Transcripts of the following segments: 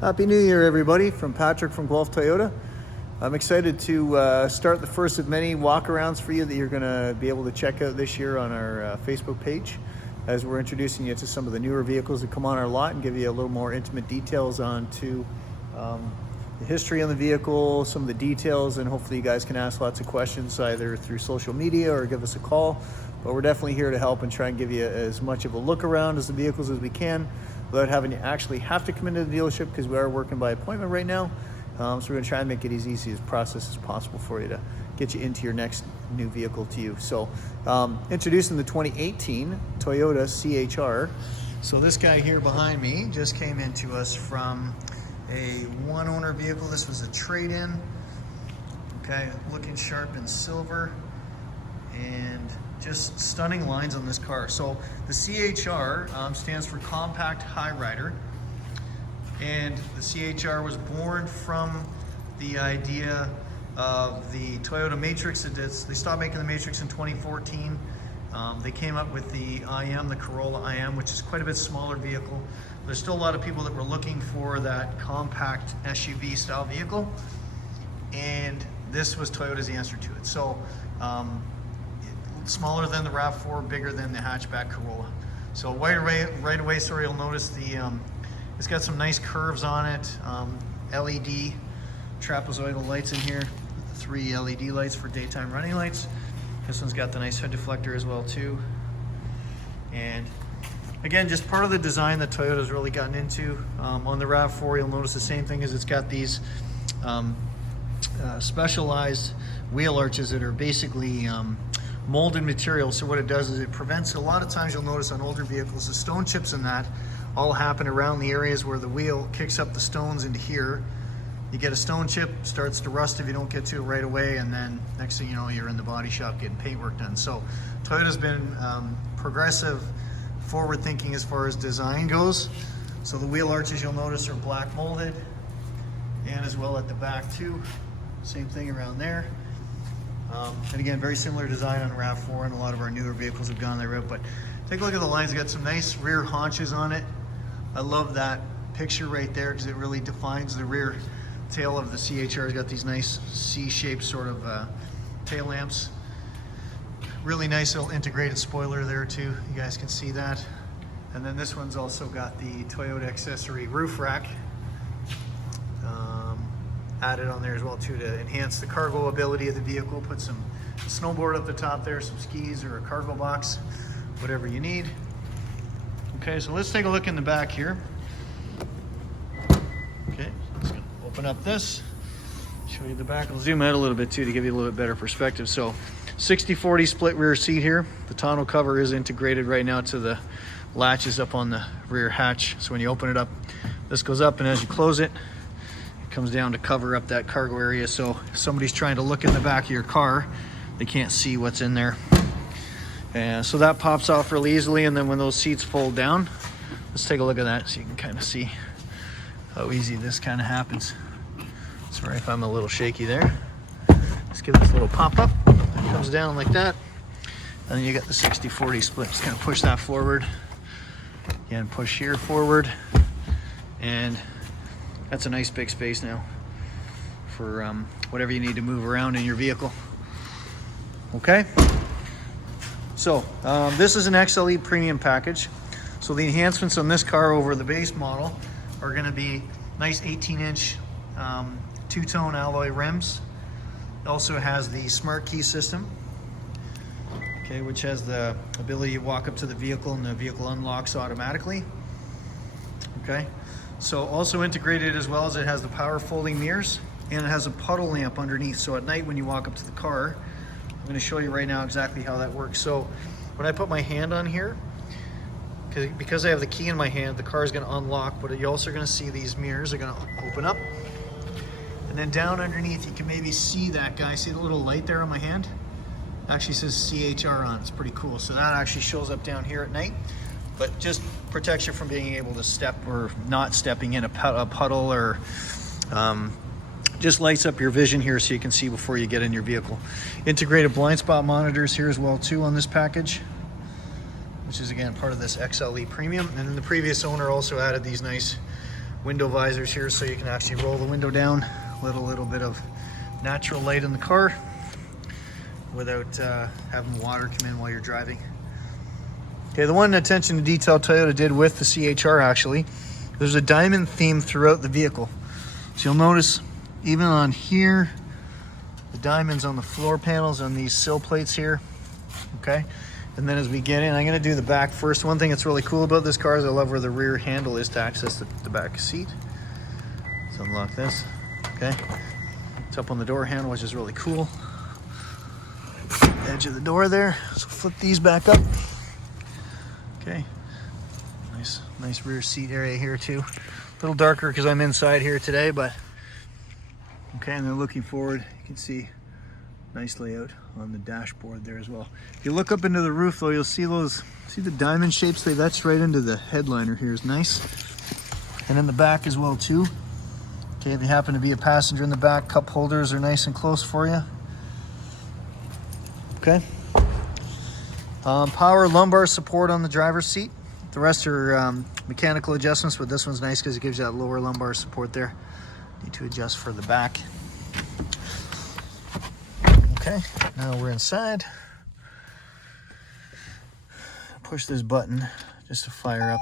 Happy New Year, everybody, from Patrick from Guelph Toyota. I'm excited to start the first of many walkarounds for you that you're going to be able to check out this year on our Facebook page, as we're introducing you to some of the newer vehicles that come on our lot and give you a little more intimate details on to the history on the vehicle, some of the details, and hopefully you guys can ask lots of questions either through social media or give us a call. But we're definitely here to help and try and give you as much of a look around as the vehicles as we can without having to actually have to come into the dealership, because we are working by appointment right now. So we're going to try and make it as easy as process as possible for you to get you into your next new vehicle to you. So introducing the 2018 Toyota CHR. So this guy here behind me just came into us from a one-owner vehicle. This was a trade-in. Okay, looking sharp in silver and just stunning lines on this car. So the CHR stands for Compact High Rider, and the CHR was born from the idea of the Toyota Matrix. They stopped making the Matrix in 2014. They came up with the IM, the Corolla IM, which is quite a bit smaller vehicle. There's still a lot of people that were looking for that compact SUV style vehicle, and this was Toyota's answer to it. So smaller than the RAV4, bigger than the hatchback Corolla. So right away, sorry, you'll notice it's got some nice curves on it. LED trapezoidal lights in here, 3 LED lights for daytime running lights. This one's got the nice head deflector as well too. And again, just part of the design that Toyota's really gotten into. On the RAV4, you'll notice the same thing, is it's got these specialized wheel arches that are basically molded material. So what it does is it prevents, a lot of times you'll notice on older vehicles, the stone chips in that all happen around the areas where the wheel kicks up the stones into here. You get a stone chip, starts to rust if you don't get to it right away, and then next thing you know, you're in the body shop getting paintwork done. So Toyota's been progressive, forward thinking as far as design goes. So the wheel arches, you'll notice, are black molded, and as well at the back too. Same thing around there. And again, very similar design on RAV4, and a lot of our newer vehicles have gone that route. But take a look at the lines. It's got some nice rear haunches on it. I love that picture right there because it really defines the rear tail of the CHR. It's got these nice C-shaped sort of tail lamps. Really nice little integrated spoiler there too. You guys can see that. And then this one's also got the Toyota accessory roof rack added on there as well too, to enhance the cargo ability of the vehicle. Put some snowboard up the top there, some skis or a cargo box, whatever you need. Okay, so let's take a look in the back here. Okay, just gonna open up this, show you the back. I'll zoom out a little bit too to give you a little bit better perspective. So 60/40 split rear seat here. The tonneau cover is integrated right now to the latches up on the rear hatch. So when you open it up, this goes up, and as you close it, comes down to cover up that cargo area. So if somebody's trying to look in the back of your car, they can't see what's in there. And so that pops off really easily. And then when those seats fold down, let's take a look at that so you can kind of see how easy this kind of happens. Sorry if I'm a little shaky there. Let's give this a little pop up. It comes down like that. And then you got the 60/40 split. Just kind of push that forward. Again, push here forward. And that's a nice big space now for whatever you need to move around in your vehicle. Okay, so this is an XLE premium package. So the enhancements on this car over the base model are going to be nice 18-inch two-tone alloy rims. It also has the smart key system, okay, which has the ability to walk up to the vehicle and the vehicle unlocks automatically. Okay. So also integrated as well as it has the power folding mirrors, and it has a puddle lamp underneath. So at night when you walk up to the car, I'm going to show you right now exactly how that works. So when I put my hand on here, because I have the key in my hand, the car is going to unlock, but you're also going to see these mirrors are going to open up. And then down underneath, you can maybe see that guy. See the little light there on my hand? Actually says CHR on. It's pretty cool. So that actually shows up down here at night, but just protects you from being able to step or not stepping in a puddle, or just lights up your vision here so you can see before you get in your vehicle. Integrated blind spot monitors here as well too on this package, which is again part of this XLE Premium. And then the previous owner also added these nice window visors here so you can actually roll the window down, let a little bit of natural light in the car without having water come in while you're driving. Okay, the one attention to detail Toyota did with the CHR actually, there's a diamond theme throughout the vehicle. So you'll notice even on here, the diamonds on the floor panels on these sill plates here, okay? And then as we get in, I'm gonna do the back first. One thing that's really cool about this car is I love where the rear handle is to access the back seat. Let's unlock this, okay? It's up on the door handle, which is really cool. Edge of the door there, so flip these back up. Okay, nice rear seat area here too. A little darker because I'm inside here today, but okay, and then looking forward, you can see nice layout on the dashboard there as well. If you look up into the roof though, you'll see the diamond shapes they've etched right into the headliner here is nice. And in the back as well too. Okay, if you happen to be a passenger in the back, cup holders are nice and close for you. Okay. Power lumbar support on the driver's seat. The rest are mechanical adjustments, but this one's nice because it gives you that lower lumbar support there. Need to adjust for the back. Okay, now we're inside. Push this button just to fire up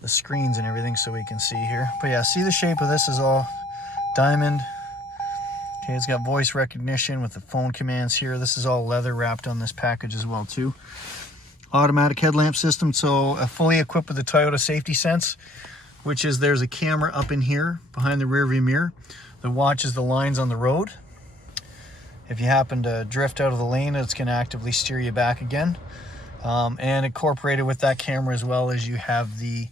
the screens and everything so we can see here. But yeah, see the shape of this is all diamond. Okay, it's got voice recognition with the phone commands here. This is all leather wrapped on this package as well too. Automatic headlamp system, so fully equipped with the Toyota Safety Sense, which is there's a camera up in here behind the rear view mirror that watches the lines on the road. If you happen to drift out of the lane, it's going to actively steer you back again. And incorporated with that camera as well as you have the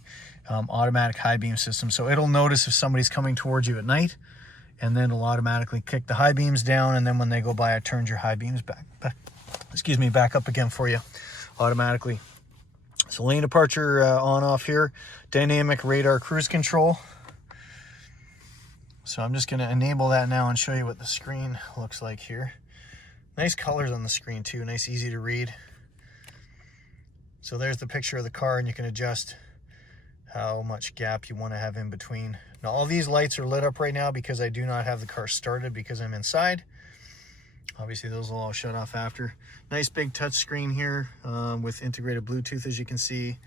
automatic high beam system. So it'll notice if somebody's coming towards you at night, and then it'll automatically kick the high beams down, and then when they go by, it turns your high beams back up again for you automatically. So lane departure on off here, dynamic radar cruise control. So I'm just going to enable that now and show you what the screen looks like here. Nice colors on the screen too, nice, easy to read. So there's the picture of the car, and you can adjust how much gap you want to have in between. Now all these lights are lit up right now because I do not have the car started because I'm inside. Obviously those will all shut off after. Nice big touch screen here with integrated Bluetooth, as you can see.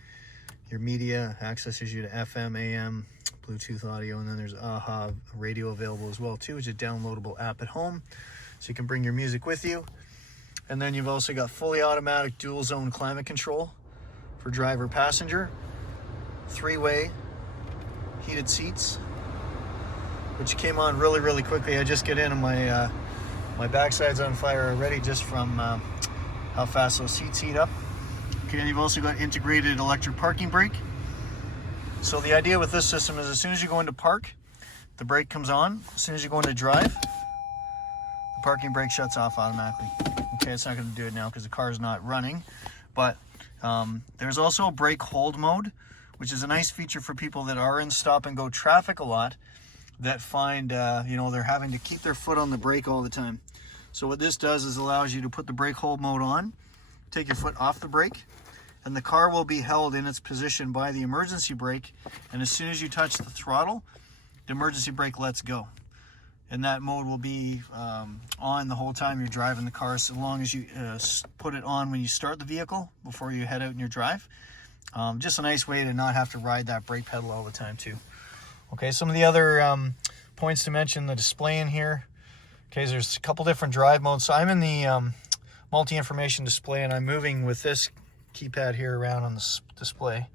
Your media accesses you to FM, AM, Bluetooth audio, and then there's AHA radio available as well too, which is a downloadable app at home. So you can bring your music with you. And then you've also got fully automatic dual zone climate control for driver passenger. 3-way heated seats, which came on really, really quickly. I just get in and my backside's on fire already just from how fast those seats heat up. Okay, and you've also got integrated electric parking brake. So the idea with this system is as soon as you go into park, the brake comes on. As soon as you go into drive, the parking brake shuts off automatically. Okay, it's not going to do it now because the car is not running, but there's also a brake hold mode, which is a nice feature for people that are in stop and go traffic a lot, that find they're having to keep their foot on the brake all the time. So what this does is allows you to put the brake hold mode on, take your foot off the brake, and the car will be held in its position by the emergency brake, and as soon as you touch the throttle, the emergency brake lets go. And that mode will be on the whole time you're driving the car, so long as you put it on when you start the vehicle before you head out in your drive. Just a nice way to not have to ride that brake pedal all the time too. Okay, some of the other points to mention, the display in here. Okay, so there's a couple different drive modes. So I'm in the multi-information display, and I'm moving with this keypad here around on the display.